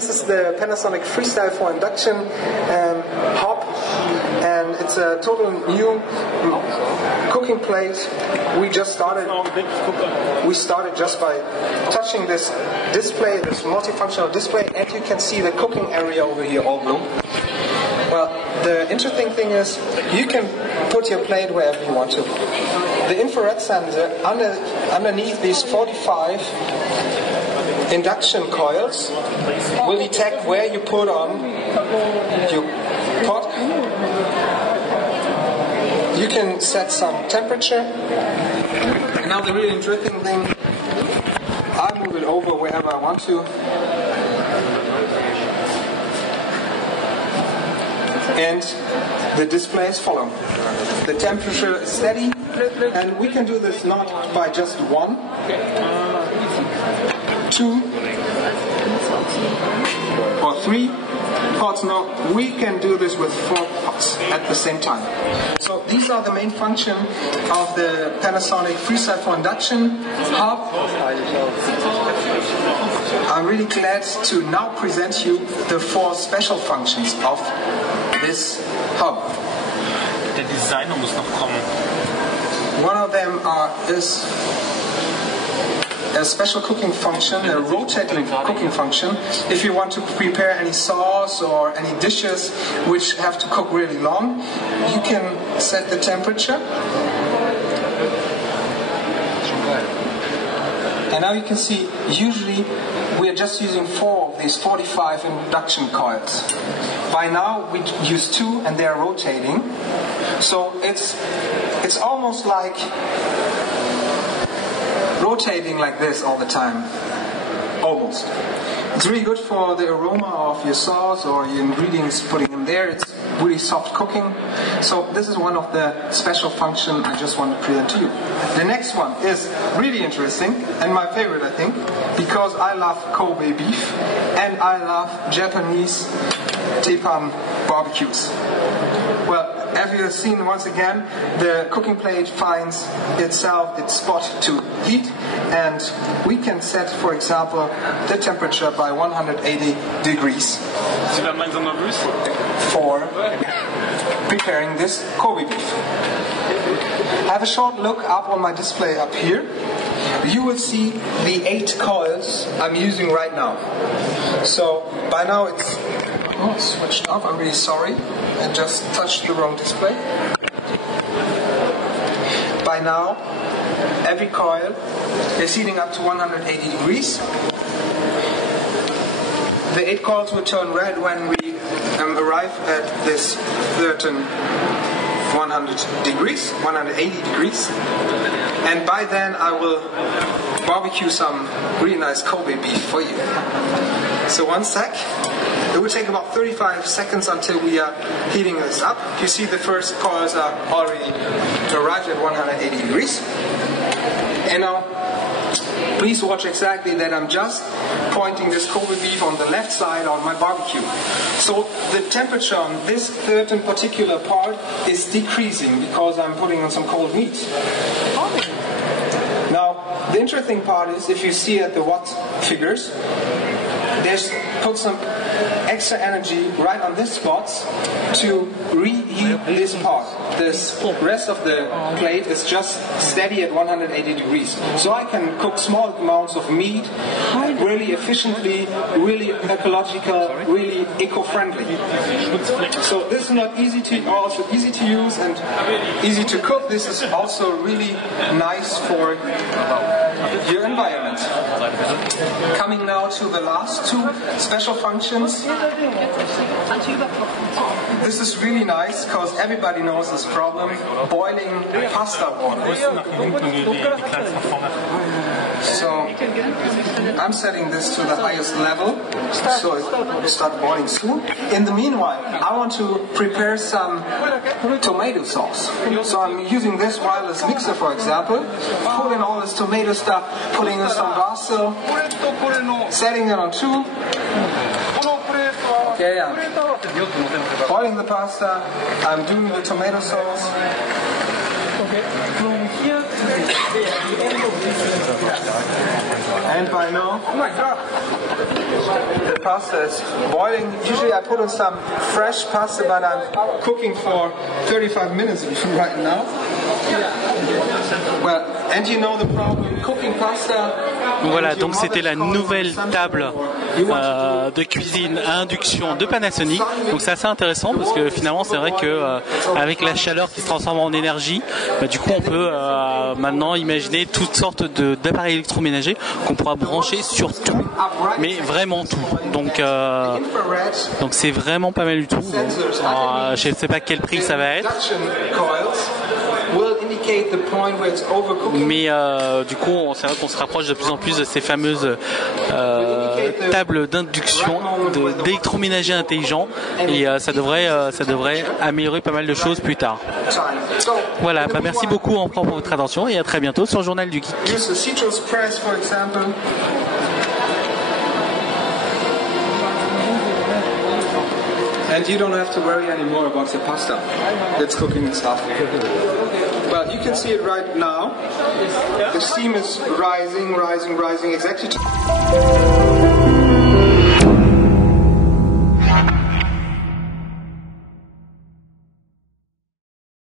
This is the Panasonic Freestyle for Induction hob, and it's a total new cooking plate. We started just by touching this display, this multifunctional display, and you can see the cooking area over here, all blue. Well, the interesting thing is you can put your plate wherever you want to. The infrared sensor underneath these 45 induction coils will detect where you put on your pot. You can set some temperature. And now the really interesting thing, I move it over wherever I want to. And the displays follow. The temperature is steady, and we can do this not by just 1, 2, or 3 pots. No, we can do this with 4 pots at the same time. So these are the main function of the Panasonic Freestyle for Induction hob. I'm really glad to now present you the 4 special functions of this hob. Der Designer muss noch kommen. One of them is a special cooking function, a rotating cooking function. If you want to prepare any sauce or any dishes which have to cook really long, you can set the temperature. And now you can see, usually we are just using 4 of these 45 induction coils. By now we use 2 and they are rotating. So it's almost like rotating like this all the time. Almost. It's really good for the aroma of your sauce or your ingredients putting in there. It's really soft cooking. So this is one of the special functions I just want to present to you. The next one is really interesting and my favorite, I think, because I love Kobe beef and I love Japanese teppan barbecues. Well, as you have seen once again, the cooking plate finds itself its spot to heat, and we can set, for example, the temperature by 180 degrees for preparing this Kobe beef. Have a short look up on my display up here. You will see the 8 coils I'm using right now. So by now it's switched off. I'm really sorry. I just touched the wrong display. By now, every coil is heating up to 180 degrees. The 8 coils will turn red when we arrive at this certain 180 degrees. And by then I will barbecue some really nice Kobe beef for you. So one sec. It will take about 35 seconds until we are heating this up. You see the first coils are already arrived at 180 degrees. And now, please watch exactly that I'm just pointing this Kobe beef on the left side on my barbecue. So the temperature on this certain particular part is decreasing because I'm putting on some cold meat. Now, the interesting part is if you see at the watt figures, there's put some extra energy right on this spot to reheat this part. This rest of the plate is just steady at 180 degrees. So I can cook small amounts of meat really efficiently, really ecological, really eco-friendly. So this is not easy to use and easy to cook. This is also really nice for your environment. Coming now to the last 2 special functions. This is really nice because everybody knows this problem, boiling pasta water. So I'm setting this to the highest level, so it will start boiling soon. In the meanwhile, I want to prepare some tomato sauce. So I'm using this wireless mixer, for example, put in all this tomato stuff, putting in some basil, setting it on 2. Okay, I'm boiling the pasta, I'm doing the tomato sauce. And by now, the pasta is boiling. Usually I put on some fresh pasta, but I'm cooking for 35 minutes right now. Well, and you know the problem, cooking pasta. Voilà, donc c'était la nouvelle table de cuisine à induction de Panasonic. Donc c'est assez intéressant parce que finalement c'est vrai que avec la chaleur qui se transforme en énergie, du coup on peut maintenant imaginer toutes sortes d'appareils électroménagers qu'on pourra brancher sur tout, mais vraiment tout. Donc c'est vraiment pas mal du tout. Je ne sais pas quel prix ça va être. Mais du coup, c'est vrai qu'on se rapproche de plus en plus de ces fameuses tables d'induction, d'électroménager intelligent, et ça devrait améliorer pas mal de choses plus tard. Voilà, merci beaucoup pour votre attention et à très bientôt sur le Journal du Geek. And you don't have to worry anymore about the pasta that's cooking and stuff. Well, you can see it right now. The steam is rising, exactly.